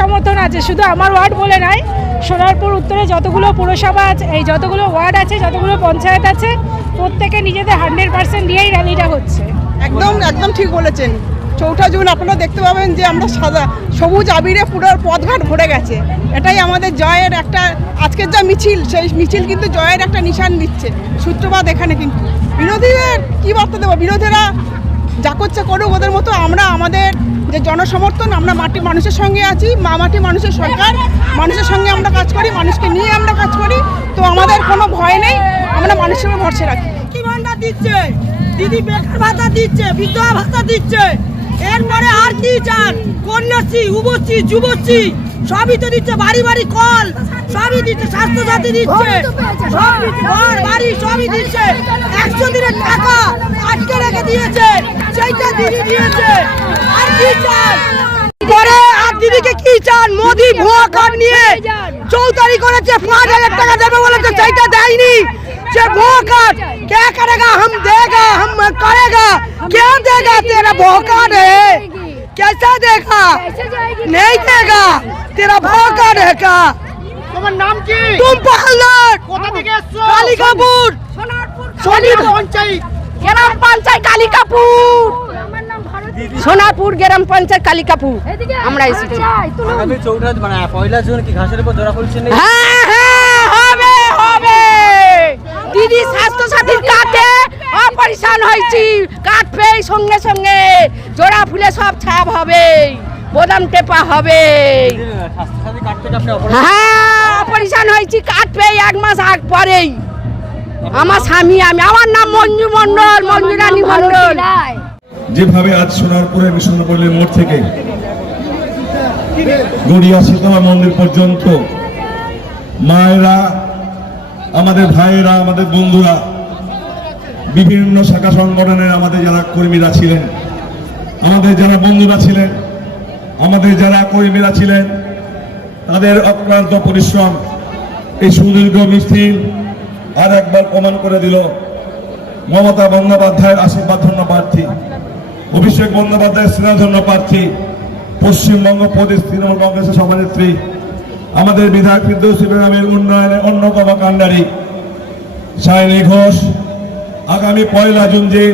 সমর্থন আছে, শুধু আমার ওয়ার্ড বলে নয়, সোনারপুর উত্তরে যতগুলো পুরসভা আছে, এই যতগুলো ওয়ার্ড আছে, যতগুলো পঞ্চায়েত আছে, প্রত্যেকে নিজেদের 100% দিয়েই র্যালিটা হচ্ছে। একদম একদম ঠিক বলেছেন। 4ঠা জুন আপনারা দেখতে পাবেন যে আমরা সাদা সবুজ আবিরে পুরো পথঘাট ভরে গেছে। এটাই আমাদের জয়ের একটা, আজকের যা মিছিল, সেই মিছিল কিন্তু জয়ের একটা নিশান দিচ্ছে। সূত্রপাত এখানে। কিন্তু বিরোধীদের কী বার্তা দেবো? বিরোধীরা যা করছে করুক, ওদের মতো আমরা আমাদের যে জনসমর্থন, আমরা মাটির মানুষের সঙ্গে আছি, মাটি মানুষের সরকার, মানুষের সঙ্গে আমরা কাজ করি, মানুষকে নিয়ে আমরা কাজ করি, তো আমাদের কোনো ভয় নেই, আমরা মানুষের উপর ভরসা রাখি। কি ভাতা দিচ্ছে, দিদি বেকার ভাতা দিচ্ছে, বিধবা ভাতা দিচ্ছে, এরপরে আর কি চান? কন্যাশ্রী, উবশ্রী, যুবশ্রী সবই তো দিচ্ছে, বাড়ি বাড়ি কল সবই দিচ্ছে, স্বাস্থ্যসাথী দিচ্ছে, সব ঘর বাড়ি সবই দিচ্ছে। 100 দিনের টাকা আটকে রেখে দিয়েছে, সেইটা দিদি দিয়েছে। আর কি চান? পরে আর দিদিকে কি চান? মোদি ভুয়া কার্ড নিয়ে চৌতারি করেছে, 5000 টাকা দেবে বলেছে, সেইটা দেয়নি। যে भुआ कार्ड क्या करेगा? हम देगा, हम करेगा, क्या देगा? तेरा भुआ कार्ड है, कैसा देगा? नहीं देगा, तेरा भुआ कार्ड है का? তোমার নাম কি? तुम पार्लर কোথা থেকে এসছো? কালিকাপুর, সোনারপুর পঞ্চায়েত, গ্রাম পঞ্চায়েত কালিকাপুর, সোনারপুর গ্রাম পঞ্চায়েত কালিকাপুর আমরা এসেছি। আগামী 4ঠা মানে 1লা জুন কি ঘাসের উপর জোড়া খুলছেন? হ্যাঁ হ্যাঁ, হবে হবে। দিদি স্বাস্থ্যসাথীর কার্ডে অপারেশন হয়েছি, কার্ড পেয়ে সঙ্গে সঙ্গে জোড়া ফুলে সব ছাপ হবে, বোদাম টেপা হবে। স্বাস্থ্যসাথী কার্ড থেকে আপনি অপারেশন হ্যাঁ অপারেশন হয়েছি কাট পেয়ে 1 মাস আগ পরেই আমার স্বামী আমার নাম মঞ্জু মণ্ডল, মঞ্জুরানী মণ্ডল। যেভাবে আজ সোনারপুরে মিশনপল্লীর মোড় থেকে গড়িয়া শীতলা মন্দির পর্যন্ত মায়েরা, আমাদের ভাইয়েরা, আমাদের বন্ধুরা, বিভিন্ন শাখা সংগঠনের আমাদের যারা কর্মীরা ছিলেন, আমাদের যারা বন্ধুরা ছিলেন, আমাদের যারা কর্মীরা ছিলেন, তাদের অক্লান্ত পরিশ্রম এই সুদীর্ঘ মিছিল আর একবার প্রমাণ করে দিল মমতা বন্দ্যোপাধ্যায়ের আশীর্বাদ ধন্য প্রার্থী, অভিষেক বন্দ্যোপাধ্যায়ের স্নেহধন্য প্রার্থী, পশ্চিমবঙ্গ প্রদেশ তৃণমূল কংগ্রেসের সভানেত্রী, আমাদের বিধায়ক ফিরদৌসী বেগমের উন্নয়নের অন্যতম কাণ্ডারি সায়নী ঘোষ আগামী 1 জুন যে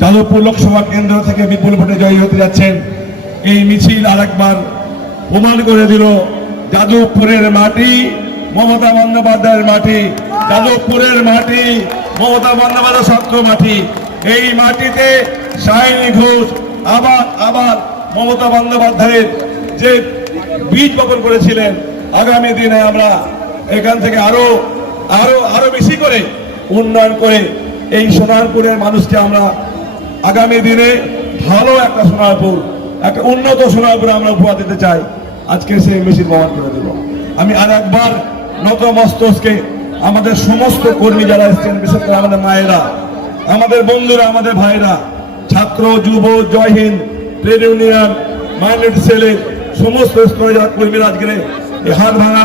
যাদবপুর লোকসভা কেন্দ্র থেকে বিপুল ভোটে জয়ী হতে যাচ্ছেন, এই মিছিল আরেকবার প্রমাণ করে দিল যাদবপুরের মাটি মমতা বন্দ্যোপাধ্যায়ের মাটি, যাদবপুরের মাটি মমতা বন্দ্যোপাধ্যায়ের শক্ত মাটি। এই মাটিতে সায়নী ঘোষ আবার মমতা বন্দ্যোপাধ্যায়ের যে বীজ বপন করেছিলেন, আগামী দিনে আমরা এখান থেকে আরো আরো আরো বেশি করে উন্নয়ন করে এই সোনারপুরের মানুষকে আমরা আগামী দিনে ভালো একটা সোনারপুর, একটা উন্নত সোনারপুর আমরা উপহার দিতে চাই। আজকে সেই মিছিল প্রমাণ করে দেব। আমি আর একবার নত মস্তকে আমাদের সমস্ত কর্মী যারা এসেছেন, বিশেষ করে আমাদের মায়েরা, আমাদের বন্ধুরা, আমাদের ভাইরা, ছাত্র, যুব, জয় হিন্দ, ট্রেড ইউনিয়ন, মাইনরিটি সেলের সমস্ত স্তরে যারা কর্মীরা আজকে এই হাত ভাঙা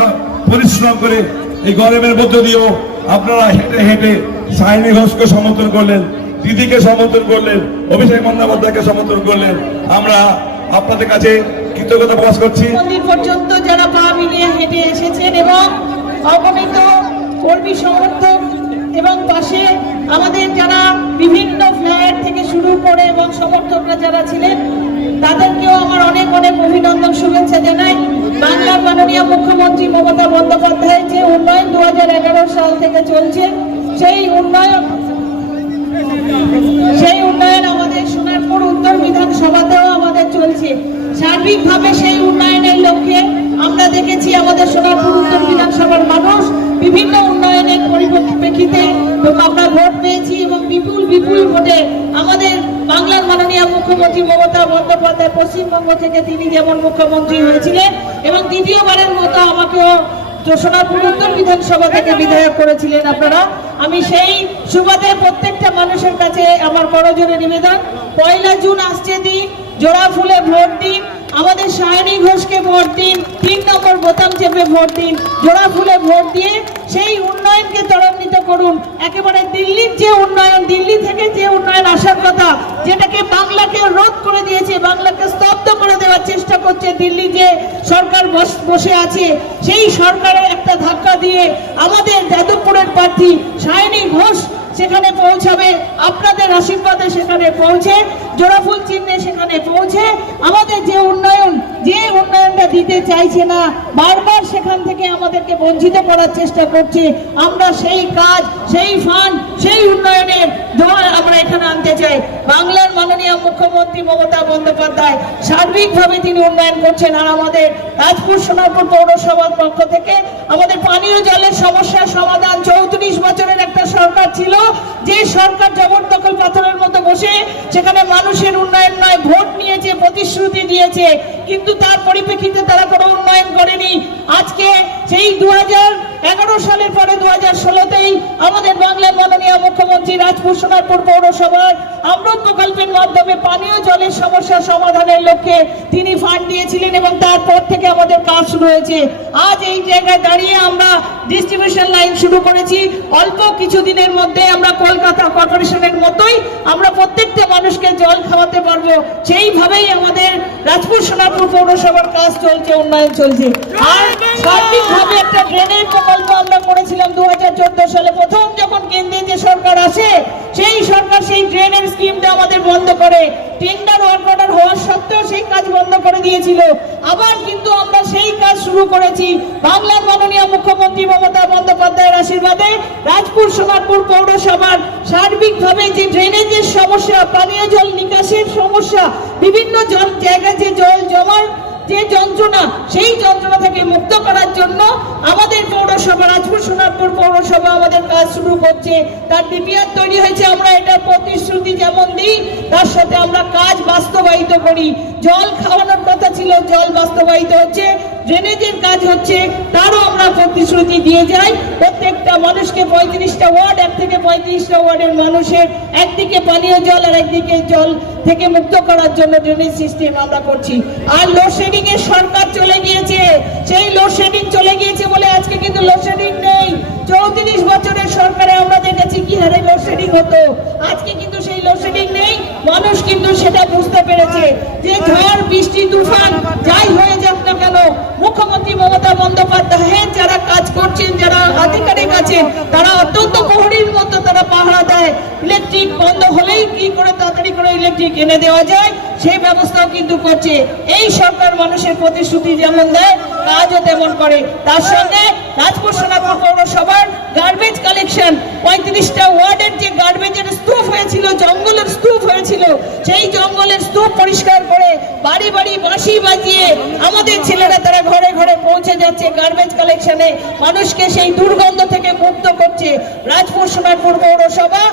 পরিশ্রম করে এই গরমের মধ্য দিয়েও আপনারা হেঁটে হেঁটে সায়নী ঘোষকে সমর্থন করলেন, দিদিকে সমর্থন করলেন, অভিষেক বন্দ্যোপাধ্যায়কে সমর্থন করলেন। আমরা আপনাদের কাছে কৃতজ্ঞতা প্রকাশ করছি। মন্দির পর্যন্ত যারা পা মিলিয়ে হেঁটে এসেছেন এবং অগণিত কর্মী সমর্থক এবং পাশে আমাদের যারা বিভিন্ন ফ্ল্যাট থেকে শুরু করে এবং সমর্থকরা যারা ছিলেন, তাদেরকেও আমার অনেক অনেক অভিনন্দন, শুভেচ্ছা জানাই। বাংলার মাননীয় মুখ্যমন্ত্রী মমতা বন্দ্যোপাধ্যায় যে উন্নয়ন 2011 সাল থেকে চলছে, সেই উন্নয়ন আমাদের সোনারপুর উত্তর বিধানসভাতেও আমাদের চলছে। সার্বিকভাবে সেই উন্নয়নের লক্ষ্যে আমরা দেখেছি আমাদের সোনারপুর উত্তর বিধানসভার মানুষ বিভিন্ন উন্নয়নের পরিপ্রেক্ষিতে আমরা ভোট পেয়েছি এবং বিপুল ভোটে আমাদের বাংলার মাননীয় মুখ্যমন্ত্রী মমতা বন্দ্যোপাধ্যায় পশ্চিমবঙ্গ থেকে তিনি যেমন মুখ্যমন্ত্রী হয়েছিলেন এবং দ্বিতীয়বারের মতো আমাকেও সোনারপুর উত্তর বিধানসভা থেকে বিধায়ক করেছিলেন আপনারা। আমি সেই সুবাদে প্রত্যেকটা মানুষের কাছে আমার করজোড়ে নিবেদন, 1 জুন আসছে দিন, জোড়া ফুলে ভোট দিন, আমাদের সায়নী ঘোষকে ভোট দিন, 3 নম্বর বোতাম চেপে ভোট দিন, জোড়া ফুলে ভোট দিয়ে সেই উন্নয়নকে ত্বরান্বিত করুন। একেবারে দিল্লির যে উন্নয়ন, দিল্লি থেকে যে উন্নয়ন আসার কথা, যেটাকে বাংলাকে রোধ করে দিয়েছে, বাংলাকে স্তব্ধ করে দেওয়ার চেষ্টা করছে দিল্লি যে সরকার বসে আছে, সেই সরকারের একটা ধাক্কা দিয়ে আমাদের যাদবপুরের প্রার্থী সায়নী ঘোষ সেখানে পৌঁছাবে, আপনাদের আশীর্বাদে সেখানে পৌঁছে, জোড়াফুল চিহ্নে সেখানে পৌঁছে আমাদের যে উন্নয়নটা দিতে চাইছে না, বারবার সেখান থেকে আমাদেরকে বঞ্চিত করার চেষ্টা করছে, আমরা সেই কাজ, সেই ফান্ড, সেই উন্নয়নের দোয়ার আমরা এখানে আনতে চাই। বাংলার মাননীয় মুখ্যমন্ত্রী মমতা বন্দ্যোপাধ্যায় সার্বিকভাবে তিনি উন্নয়ন করছেন। আর আমাদের রাজপুর সোনারপুর পৌরসভার পক্ষ থেকে আমাদের পানীয় জলের সমস্যার সমাধান, 34 বছরের একটা সরকার ছিল, যে সরকার জবরদখল পাথরের মতো বসে সেখানে মানুষের উন্নয়ন নয়, ভোট নিয়েছে, প্রতিশ্রুতি দিয়েছে, কিন্তু তার পরিপ্রেক্ষিতে তারা কোনো উন্নয়ন করেনি। আজকে সেই 2011 সালের পরে 2016তেই আমাদের বাংলার মাননীয় মুখ্যমন্ত্রী রাজপুর সোনারপুর পৌরসভার অমৃত প্রকল্পের মাধ্যমে পানীয় জলের সমস্যা সমাধানের লক্ষ্যে তিনি ফান্ড দিয়েছিলেন এবং তারপর থেকে আমাদের কাজ শুরু হয়েছে। আজ এই জায়গায় দাঁড়িয়ে আমরা ডিস্ট্রিবিউশন লাইন শুরু করেছি। অল্প কিছুদিনের মধ্যে আমরা কলকাতা কর্পোরেশনের মতোই আমরা প্রত্যেকটা মানুষকে জল খাওয়াতে পারবো, সেইভাবেই আমাদের রাজপুর সোনারপুর পৌরসভার কাজ চলছে, উন্নয়ন চলছে। আর সার্বিকভাবে একটা ড্রেনের প্রকল্প আমরা করেছিলাম 2014 সালে, প্রথম যখন কেন্দ্রে যে সরকার আসে সেই সরকার সেই ড্রেনের স্কিমটা আমাদের বন্ধ করে, টেন্ডার ওয়ার্ক অর্ডার হওয়ার সত্ত্বেও সেই কাজ বন্ধ করে দিয়েছিল। আবার কিন্তু আমরা সেই কাজ শুরু করেছি বাংলার মাননীয় মুখ্যমন্ত্রী মমতা বন্দ্যোপাধ্যায়ের আশীর্বাদে। রাজপুর সোনারপুর পৌরসভার সার্বিকভাবে যে ড্রেনেজের সমস্যা, পানীয় জল নিকাশের সমস্যা, বিভিন্ন জায়গায় যে জল জমার যে যন্ত্রণা, সেই যন্ত্রণা থেকে মুক্ত করার জন্য আমাদের পৌরসভা, রাজপুর সোনারপুর পৌরসভা আমাদের কাজ শুরু করছে। তার ডিপিআর তৈরি হয়েছে, আমরা এটার প্রতিশ্রুতি যেমন দিই তার সাথে আমরা কাজ বাস্তবায়িত করি। জল খাওয়ানোর কথা ছিল, জল বাস্তবায়িত হচ্ছে, ড্রেনেজের কাজ হচ্ছে, তারও আমরা প্রতিশ্রুতি দিয়ে যাই। প্রত্যেকটা মানুষকে 35টা ওয়ার্ড, 1 থেকে 35টা ওয়ার্ডের মানুষের একদিকে পানীয় জল আর একদিকে জল থেকে মুক্ত করার জন্য ড্রেনেজ সিস্টেম আমরা করছি। আর লোডশেডিং এর সরকার চলে গিয়েছে, সেই লোডশেডিং চলে গিয়েছে বলে আজকে কিন্তু লোডশেডিং নেই। 34 বছরের সরকারে আমরা দেখেছি কি হারে লোডশেডিং হতো, আজকে কিন্তু সেই লোডশেডিং নেই। মানুষ কিন্তু সেটা বুঝতে পেরেছে যে ঝড় বৃষ্টি তুফান যাই হয়ে যাক না কেন, মুখ্যমন্ত্রী মমতা বন্দ্যোপাধ্যায় যারা কাজ করছেন, যারা আধিকারিক আছেন, তারা অত্যন্ত প্রহরীর মতো তারা পাহারা দেয়। ইলেকট্রিক বন্ধ হলেই কি করে তাড়াতাড়ি করে ইলেকট্রিক এনে দেওয়া যায় সেই ব্যবস্থাও কিন্তু করছে। এই সরকার মানুষের প্রতিশ্রুতি যেমন দেয় কাজও তেমন করে। তার সঙ্গে রাজপুর সোনারপুর পৌরসভার গার্বেজ কালেকশন, 35টা ওয়ার্ডের যে গার্বেজের স্তূপ হয়েছিল, জঙ্গলের স্তূপ হয়েছিল, সেই জঙ্গলের স্তূপ পরিষ্কার করে বাড়ি বাড়ি বাঁশি বাজিয়ে আমাদের ছেলেরা তারা ঘরে ঘরে পৌঁছে যাচ্ছে গার্বেজ কালেকশনে, মানুষকে সেই দুর্গন্ধ থেকে মুক্ত করছে। রাজপুর সোনারপুর পৌরসভা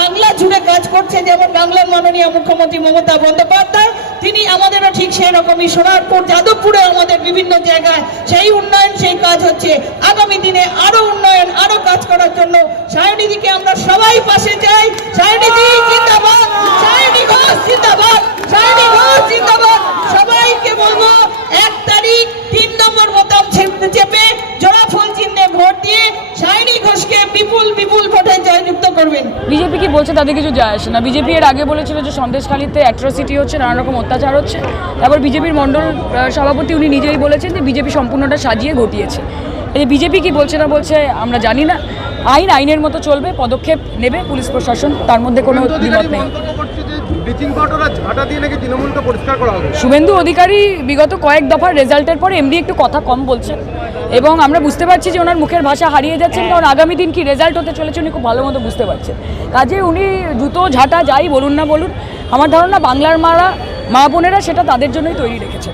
বাংলা জুড়ে কাজ করছে, যেমন বাংলার মাননীয় মুখ্যমন্ত্রী মমতা বন্দ্যোপাধ্যায়, তিনি আমাদেরও ঠিক সেই রকমই সোনারপুর, যাদবপুরে আমাদের বিভিন্ন জায়গায় সেই উন্নয়ন, সেই কাজ হচ্ছে। আগামী দিনে আরো উন্নয়ন, আরো কাজ করার জন্য সায়নিধিকে আমরা সবাই পাশে চাই। সায়নিধি জিন্দাবাদ, সায়নি ঘোষ জিন্দাবাদ, সায়নি ঘোষ জিন্দাবাদ। সবাইকে বলবো 1 তারিখ 3 নম্বর বোতাম চেপে জোড়া ফুল চিহ্নে ভোট দিয়ে সায়নি ঘোষকে বিপুল বিপুল ভোটে জয়যুক্ত করবেন। বিজেপি কি বলছে তাদের কিছু যায় আসে না। বিজেপি এর আগে বলেছিল যে সন্দেশখালীতে অ্যাট্রসিটি হচ্ছে, নানা রকম অত্যাচার হচ্ছে। তারপর বিজেপির মণ্ডল সভাপতি উনি নিজেই বলেছেন যে বিজেপি সম্পূর্ণটা সাজিয়ে ঘটিয়েছে। এই বিজেপি কি বলছে না বলছে আমরা জানি না, আইনের মতো চলবে, পদক্ষেপ নেবে পুলিশ প্রশাসন, তার মধ্যে কোনো দ্বিমত নেই। শুভেন্দু অধিকারী বিগত কয়েক দফার রেজাল্টের পরে এমডি একটু কথা কম বলছেন এবং আমরা বুঝতে পারছি যে ওনার মুখের ভাষা হারিয়ে যাচ্ছেন, কারণ আগামী দিন কি রেজাল্ট হতে চলেছে উনি খুব ভালো মতো বুঝতে পারছেন। কাজে উনি জুতো ঝাঁটা যাই বলুন না বলুন, আমার ধারণা বাংলার মা বোনেরা সেটা তাদের জন্যই তৈরি রেখেছে।